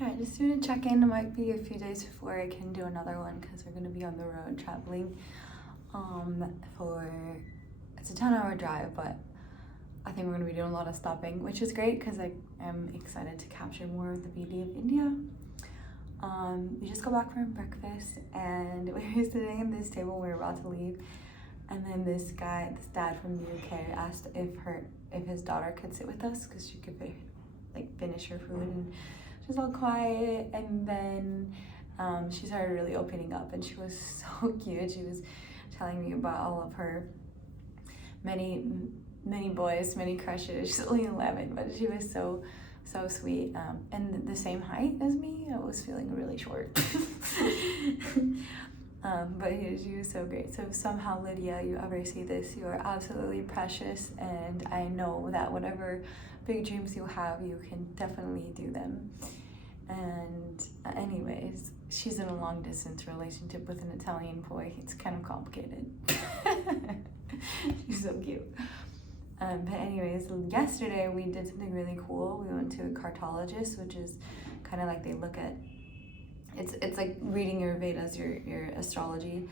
Alright, just doing a check-in. It might be a few days before I can do another one because we're going to be on the road traveling it's a 10-hour drive, but I think we're going to be doing a lot of stopping, which is great because I am excited to capture more of the beauty of India. We just got back from breakfast and we were sitting at this table when we were about to leave, and then this dad from the UK asked if his daughter could sit with us because she could finish her food, and she was all quiet, and then she started really opening up and she was so cute. She was telling me about all of her many boys, many crushes. She's only 11, but she was so sweet, and the same height as me. I was feeling really short. But she was so great. So somehow, Lydia, you ever see this, you are absolutely precious, and I know that whatever big dreams you have, you can definitely do them. And anyways, she's in a long distance relationship with an Italian boy. It's kind of complicated. She's so cute. But anyways, yesterday we did something really cool. We went to a cartologist, which is kind of like they look at, it's like reading your Vedas, your astrology.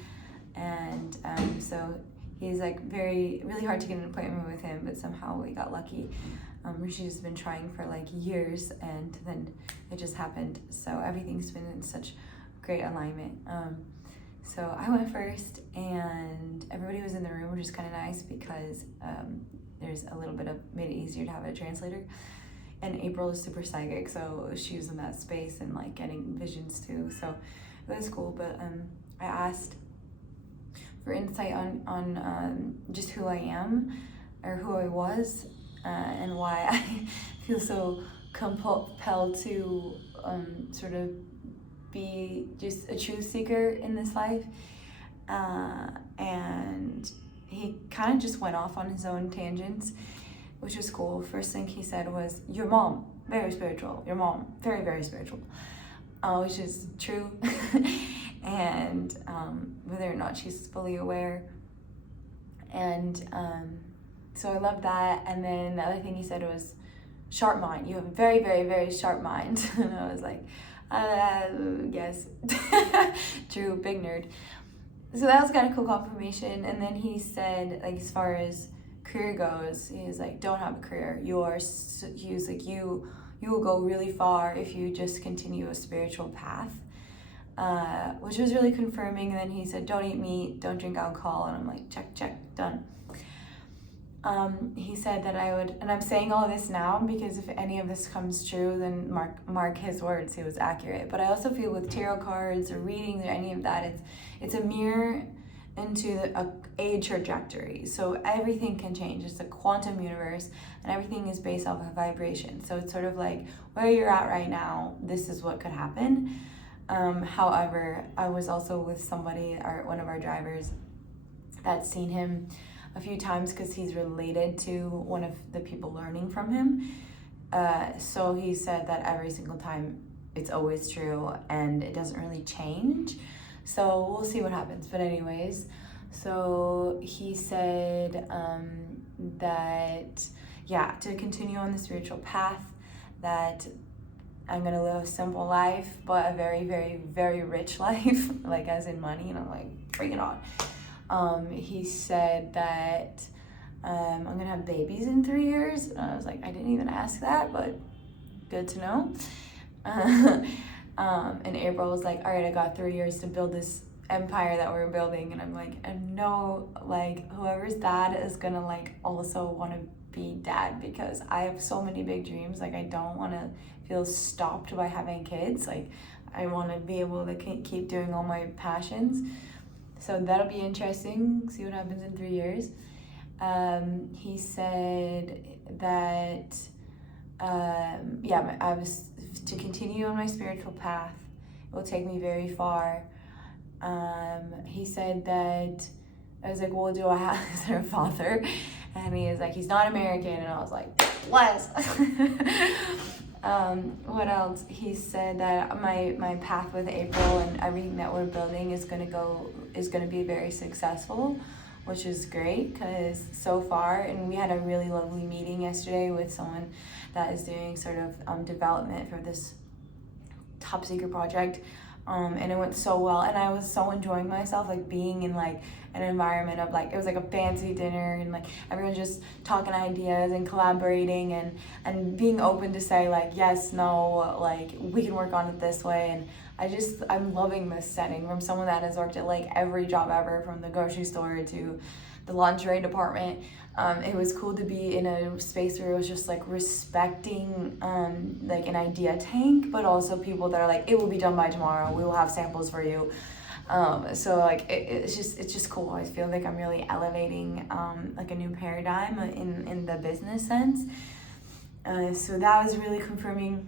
And so he's like really hard to get an appointment with him, but somehow we got lucky. She's been trying for like years, and then it just happened. So everything's been in such great alignment. So I went first, and everybody was in the room, which is kind of nice because there's a little bit of made it easier to have a translator. And April is super psychic, so she was in that space and like getting visions too. So it was cool. But I asked for insight on just who I am, or who I was, and why I feel so compelled to sort of be just a truth seeker in this life. And he kind of just went off on his own tangents, which was cool. First thing he said was, your mom, very spiritual. Your mom, very, very spiritual, which is true. And whether or not she's fully aware. And so I love that. And then the other thing he said was, sharp mind. You have a very, very, very sharp mind. And I was like, yes. True, big nerd. So that was kind of cool confirmation. And then he said, like, as far as career goes, he's like, don't have a career. He was like, you will go really far if you just continue a spiritual path, which was really confirming. And then he said, don't eat meat, don't drink alcohol. And I'm like, check, done. He said that I would, and I'm saying all of this now because if any of this comes true, then mark his words, he was accurate. But I also feel with tarot cards or readings or any of that, it's a mirror into a age trajectory. So everything can change. It's a quantum universe, and everything is based off of vibration. So it's sort of like where you're at right now, this is what could happen. However, I was also with somebody, one of our drivers, that's seen him a few times because he's related to one of the people learning from him. So he said that every single time it's always true and it doesn't really change. So we'll see what happens. But anyways, so he said that, yeah, to continue on the spiritual path, that I'm gonna live a simple life, but a very, very, very rich life, like as in money. And I'm like, bring it on. He said that I'm gonna have babies in 3 years. And I was like, I didn't even ask that, but good to know. And April was like, all right, I got 3 years to build this empire that we're building. And I'm like, and no, like whoever's dad is gonna like also want to be dad, because I have so many big dreams. Like I don't want to feel stopped by having kids. Like I want to be able to keep doing all my passions. So that'll be interesting, see what happens in 3 years. He said that, I was to continue on my spiritual path. It will take me very far. He said that, I was like, well, do I have, is there a father? And he was like, he's not American. And I was like, bless. What else? He said that my path with April and everything that we're building is gonna be very successful, which is great because so far, and we had a really lovely meeting yesterday with someone that is doing sort of development for this top secret project, and it went so well, and I was so enjoying myself, like being in like an environment of like, it was like a fancy dinner, and like everyone just talking ideas and collaborating, and being open to say like yes, no, like we can work on it this way. And I'm loving this setting from someone that has worked at like every job ever, from the grocery store to the lingerie department. It was cool to be in a space where it was just like respecting like an idea tank, but also people that are like, it will be done by tomorrow, we will have samples for you. So like it's just cool. I feel like I'm really elevating like a new paradigm in the business sense. So that was really confirming.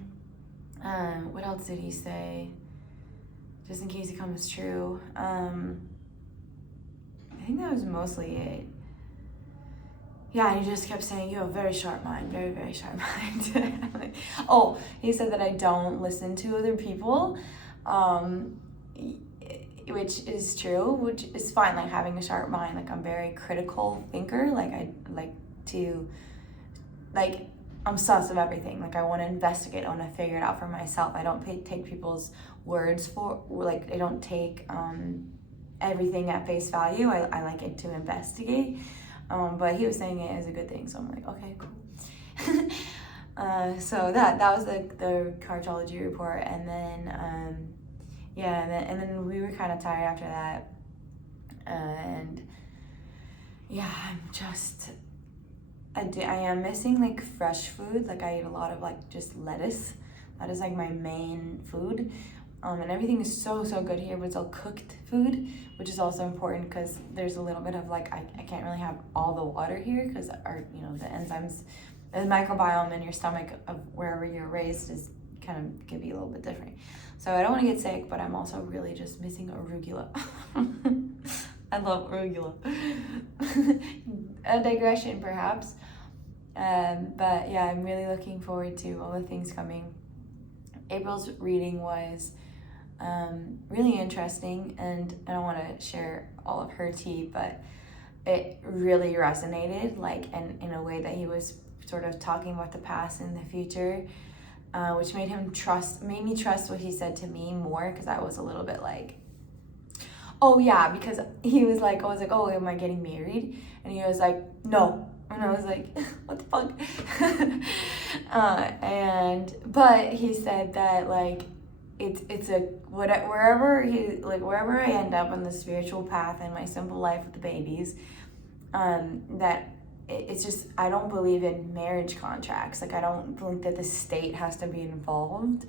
What else did he say? Just in case it comes true. I think that was mostly it. Yeah, he just kept saying, you have a very sharp mind, very, very sharp mind. Like, oh, he said that I don't listen to other people, which is true, which is fine, like having a sharp mind. Like, I'm a very critical thinker. Like, I like to, like, I'm sus of everything. Like, I want to investigate, I want to figure it out for myself. I don't take people's words for, like, I don't take everything at face value. I like it to investigate. But he was saying it as a good thing, so I'm like, okay, cool. So that was the cartology report, and then yeah, and then we were kind of tired after that, and yeah, I am missing like fresh food. Like I eat a lot of like just lettuce. That is like my main food. And everything is so good here, but it's all cooked food, which is also important because there's a little bit of like, I can't really have all the water here because our, you know, the enzymes, the microbiome in your stomach of wherever you're raised is kind of can be a little bit different. So I don't want to get sick, but I'm also really just missing arugula. I love arugula. A digression perhaps. But yeah, I'm really looking forward to all the things coming. April's reading was really interesting, and I don't want to share all of her tea, but it really resonated, like in a way that he was sort of talking about the past and the future, which made me trust what he said to me more, because I was a little bit like, oh yeah, because he was like, I was like, oh, am I getting married? And he was like, no. And I was like, what the fuck? But he said that like wherever I end up on the spiritual path in my simple life with the babies, that it's just, I don't believe in marriage contracts. Like I don't think that the state has to be involved.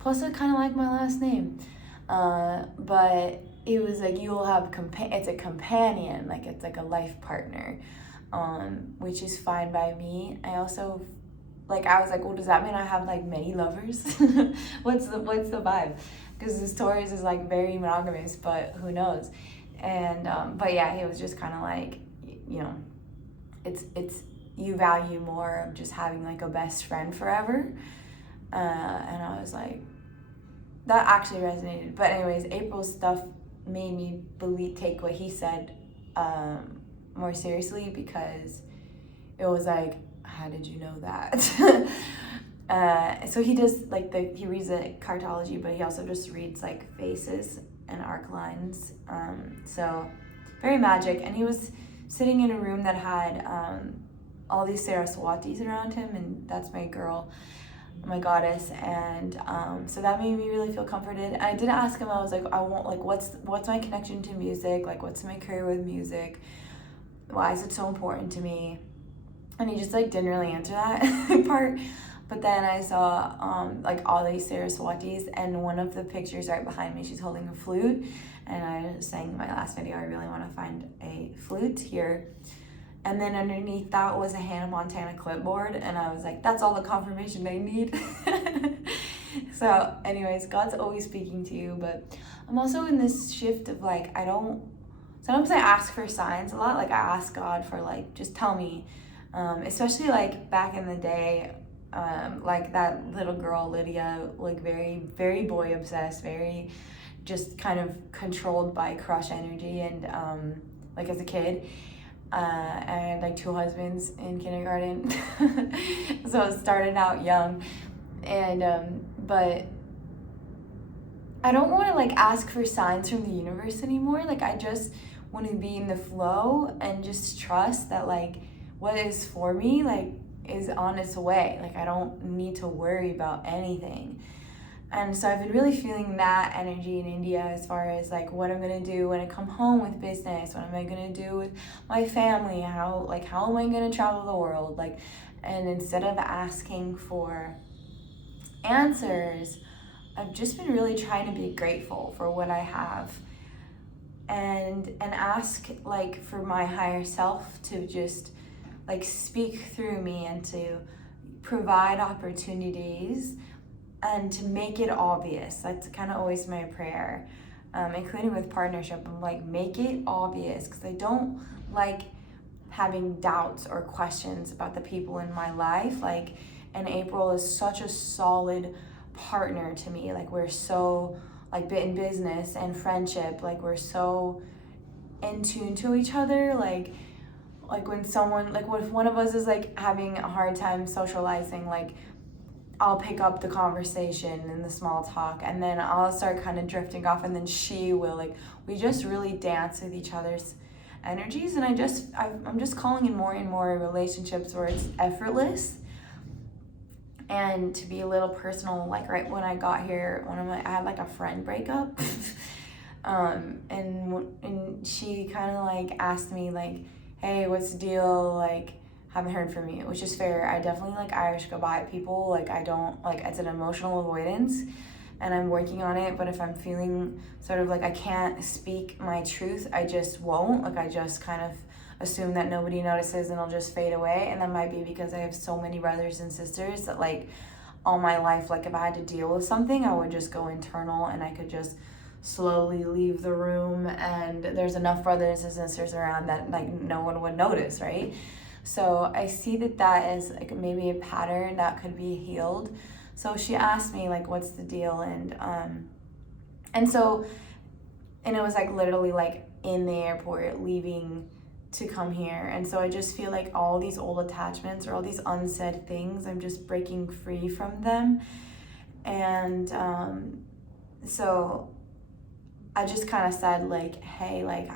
Plus I kind of like my last name. But it was like, you will have it's a companion, like it's like a life partner. Which is fine by me. I also, like, I was like, well, does that mean I have like many lovers? What's the vibe? Because this Taurus is like very monogamous, but who knows? And but yeah, he was just kind of like, you know, it's you value more of just having like a best friend forever. And I was like, that actually resonated. But anyways, April's stuff made me take what he said more seriously, because it was like, how did you know that? So he does like he reads the cartology, but he also just reads like faces and arc lines. So very magic. And he was sitting in a room that had all these Saraswatis around him, and that's my girl, my goddess. And so that made me really feel comforted. And I did ask him, I was like, I want, like, what's my connection to music? Like, what's my career with music? Why is it so important to me? And he just like didn't really answer that part. But then I saw like all these Saraswatis, and one of the pictures right behind me, she's holding a flute. And I was saying in my last video, I really want to find a flute here. And then underneath that was a Hannah Montana clipboard, and I was like, that's all the confirmation they need. So anyways, God's always speaking to you, but I'm also in this shift of like, sometimes I ask for signs a lot. Like I ask God for like, just tell me, especially like back in the day, like that little girl, Lydia, like very, very boy obsessed, very just kind of controlled by crush energy. And like as a kid, I had like 2 husbands in kindergarten. So it started out young. And, but I don't want to like ask for signs from the universe anymore. Like I just want to be in the flow and just trust that like what is for me like is on its way. Like I don't need to worry about anything. And so I've been really feeling that energy in India as far as like what I'm gonna do when I come home with business, what am I gonna do with my family, how am I gonna travel the world? Like, and instead of asking for answers, I've just been really trying to be grateful for what I have and ask like for my higher self to just like speak through me and to provide opportunities and to make it obvious. That's kind of always my prayer, including with partnership. I'm like, make it obvious, because I don't like having doubts or questions about the people in my life. Like, and April is such a solid partner to me. Like, we're so, like, in business and friendship, like, we're so in tune to each other. Like when someone, like, if one of us is like having a hard time socializing, like, I'll pick up the conversation and the small talk, and then I'll start kind of drifting off, and then she will. Like, we just really dance with each other's energies, and I'm just calling in more and more relationships where it's effortless. And to be a little personal, like right when I got here, I had like a friend breakup, and she kind of like asked me like, hey, what's the deal? Like, haven't heard from you, which is fair. I definitely like Irish goodbye people. Like, I don't like, it's an emotional avoidance, and I'm working on it. But if I'm feeling sort of like I can't speak my truth, I just won't. Like, I just kind of assume that nobody notices and I'll just fade away. And that might be because I have so many brothers and sisters that like all my life, like if I had to deal with something, I would just go internal and I could just slowly leave the room, and there's enough brothers and sisters around that like no one would notice, right? So I see that is like maybe a pattern that could be healed. So she asked me like, what's the deal? And it was like literally like in the airport leaving to come here. And so I just feel like all these old attachments or all these unsaid things, I'm just breaking free from them. And so I just kind of said like, hey, like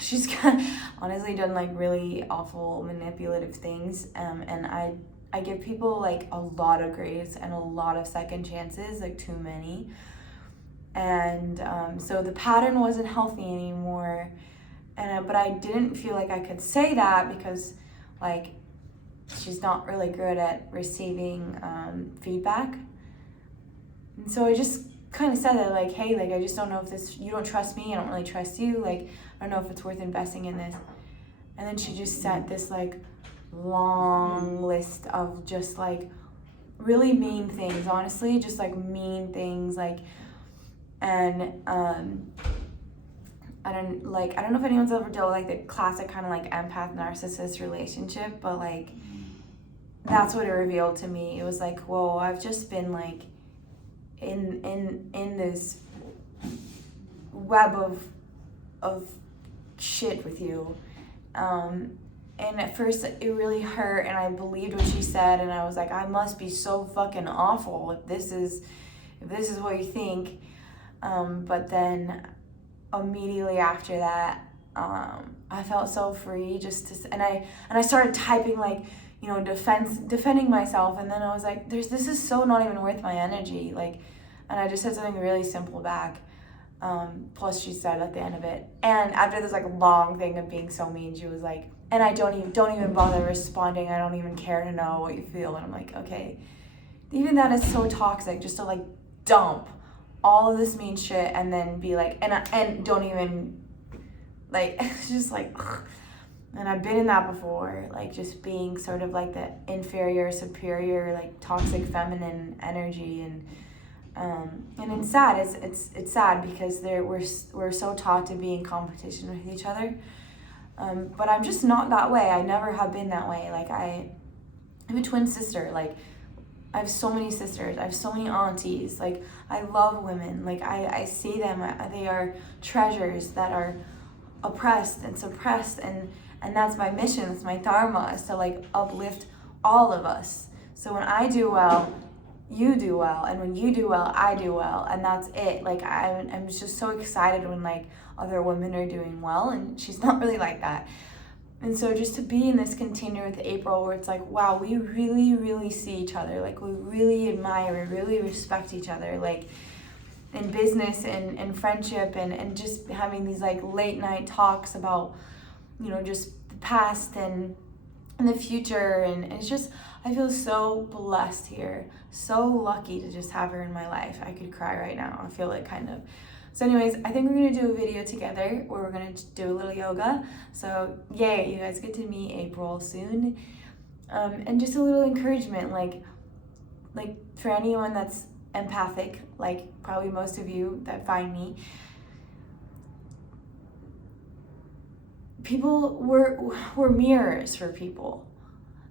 she's kind of honestly done like really awful manipulative things, and I give people like a lot of grace and a lot of second chances, like too many. And so the pattern wasn't healthy anymore, but I didn't feel like I could say that because like she's not really good at receiving feedback. And so I just kind of said that like, hey, like I just don't know if you don't trust me, I don't really trust you, like I don't know if it's worth investing in this. And then she just sent this like long list of just like really mean things, honestly, just like mean things, like, and I don't know if anyone's ever dealt with like the classic kind of like empath narcissist relationship, but like that's what it revealed to me. It was like, whoa, I've just been like in this web of shit with you, and at first it really hurt, and I believed what she said, and I was like, I must be so fucking awful if this is what you think. But then immediately after that, I felt so free and I started typing like, you know, defending myself, and then I was like, this is so not even worth my energy, like, and I just said something really simple back. Plus she said at the end of it, and after this like long thing of being so mean, she was like, and I don't even bother responding, I don't even care to know what you feel. And I'm like, okay, even that is so toxic, just to like dump all of this mean shit and then be like, and don't even like, it's just like, ugh. And I've been in that before, like just being sort of like the inferior, superior, like toxic feminine energy, and it's sad. It's sad because we're so taught to be in competition with each other. But I'm just not that way. I never have been that way. Like I have a twin sister. Like I have so many sisters. I have so many aunties. Like I love women. Like I see them. They are treasures that are oppressed and suppressed, and that's my mission. That's my dharma, is to like uplift all of us. So when I do well, you do well, and when you do well, I do well, and that's it. Like I'm just so excited when like other women are doing well, and she's not really like that. And so just to be in this container with April where it's like, wow, we really, really see each other, like we really admire, we really respect each other, like in business and friendship, and just having these like late night talks about, you know, just the past and the future, and it's just, I feel so blessed here, so lucky to just have her in my life. I could cry right now, I feel like, kind of. So anyways, I think we're gonna do a video together where we're gonna do a little yoga. So yay, you guys get to meet April soon. And just a little encouragement, like for anyone that's empathic, like probably most of you that find me, people, we're mirrors for people.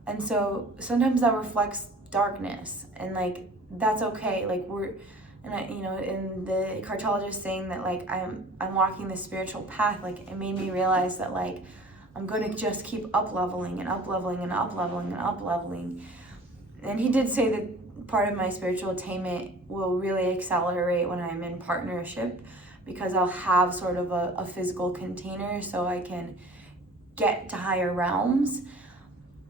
And so sometimes that reflects darkness, and like that's okay. Like and I, you know, in the cartologist saying that like I'm walking the spiritual path, like it made me realize that like I'm going to just keep up leveling and up leveling and up leveling and up leveling. And he did say that part of my spiritual attainment will really accelerate when I'm in partnership, because I'll have sort of a physical container so I can get to higher realms.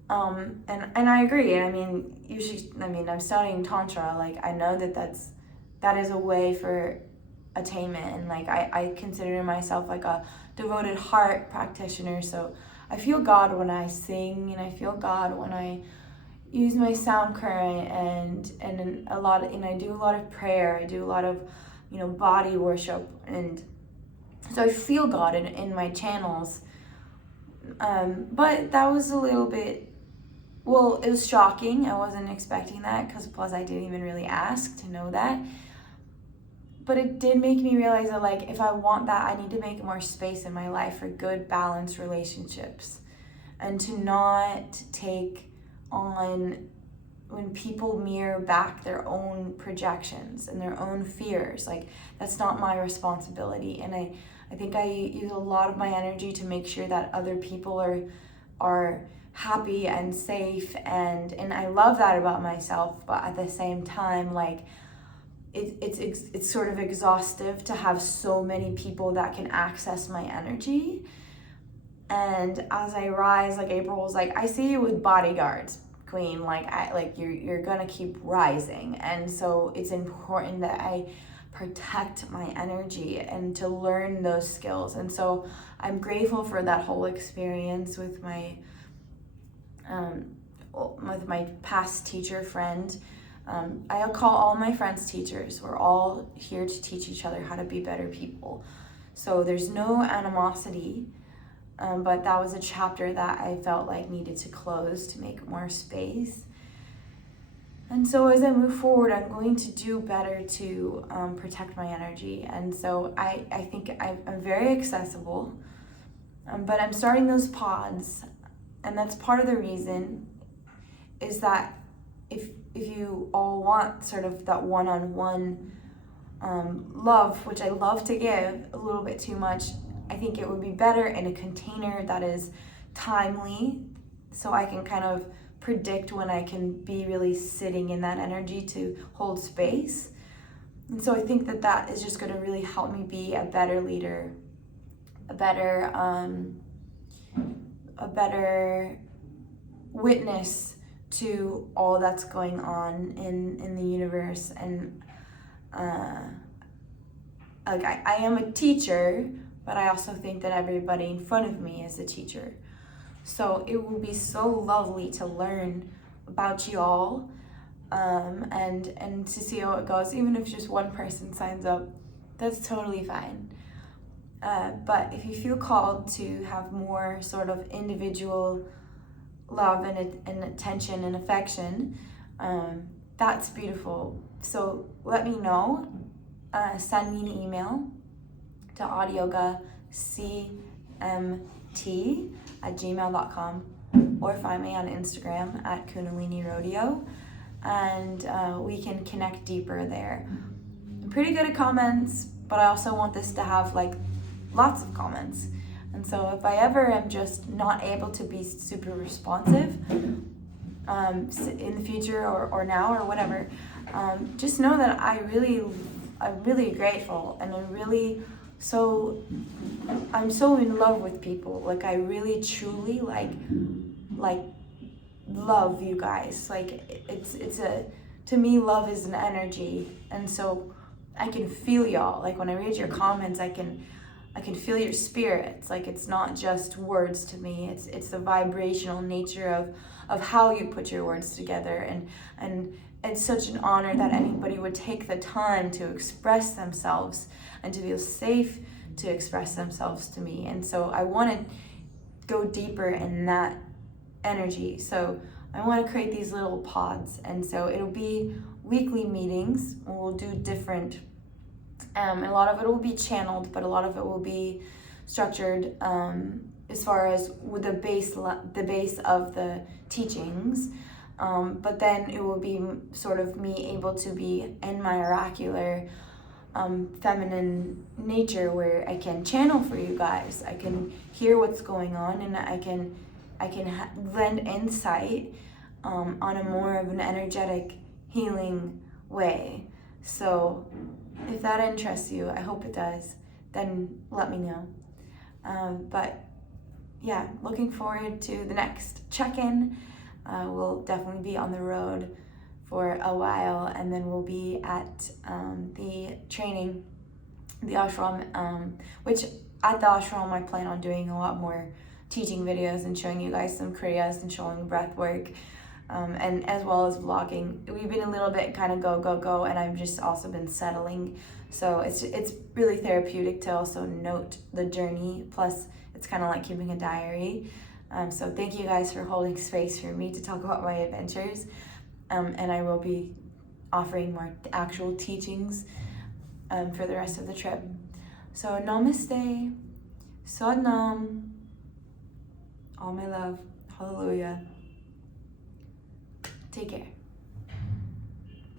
And I agree. And I mean, I'm studying Tantra. Like I know that is a way for attainment. And like I consider myself like a devoted heart practitioner. So I feel God when I sing, and I feel God when I use my sound current, and I do a lot of prayer. I do a lot of, you know, body worship, and so I feel God in my channels. But that was a little bit, well, it was shocking. I wasn't expecting that, because plus I didn't even really ask to know that. But it did make me realize that like if I want that, I need to make more space in my life for good, balanced relationships, and to not take on when people mirror back their own projections and their own fears. Like that's not my responsibility. And I think I use a lot of my energy to make sure that other people are happy and safe, and I love that about myself. But at the same time, like it's sort of exhaustive to have so many people that can access my energy. And as I rise, like April was like, I see you with bodyguards, queen, like you're gonna keep rising. And so it's important that I protect my energy and to learn those skills. And so I'm grateful for that whole experience with my past teacher friend. I call all my friends teachers. We're all here to teach each other how to be better people. So there's no animosity, but that was a chapter that I felt like needed to close to make more space. And so as I move forward, I'm going to do better to protect my energy. And so I think I'm very accessible, but I'm starting those pods. And that's part of the reason is that if you all want sort of that one-on-one love, which I love to give a little bit too much, I think it would be better in a container that is timely, so I can kind of predict when I can be really sitting in that energy to hold space. And so I think that is just going to really help me be a better leader, a better witness to all that's going on in the universe. And like I am a teacher, but I also think that everybody in front of me is a teacher. So it will be so lovely to learn about you all, and to see how it goes. Even if just one person signs up, that's totally fine. But if you feel called to have more sort of individual love and attention and affection, that's beautiful. So let me know. Send me an email to oddyoga.space@gmail.com, or find me on Instagram at Kundalini Rodeo, and we can connect deeper there. I'm pretty good at comments, but I also want this to have like lots of comments. And so if I ever am just not able to be super responsive, in the future or now or whatever, just know that I'm really grateful, and I'm so in love with people. Like, I really truly like love you guys. Like, to me, love is an energy, and so I can feel y'all. Like, when I read your comments, I can feel your spirits. Like, it's not just words to me. It's the vibrational nature of how you put your words together, and it's such an honor that anybody would take the time to express themselves and to feel safe to express themselves to me. And so I want to go deeper in that energy. So I want to create these little pods, and so it'll be weekly meetings. We'll do different, and a lot of it will be channeled, but a lot of it will be structured as far as with the base of the teachings. But then it will be sort of me able to be in my oracular feminine nature, where I can channel for you guys. I can hear what's going on, and I can lend insight on a more of an energetic healing way. So if that interests you, I hope it does, then let me know. But yeah, looking forward to the next check-in. We'll definitely be on the road for a while, and then we'll be at the training, the ashram, which at the ashram I plan on doing a lot more teaching videos and showing you guys some kriyas and showing breath work, and as well as vlogging. We've been a little bit kind of go, and I've just also been settling. So it's really therapeutic to also note the journey. Plus, it's kind of like keeping a diary. So thank you guys for holding space for me to talk about my adventures. And I will be offering more actual teachings for the rest of the trip. So namaste, sadnam, all my love, hallelujah. Take care.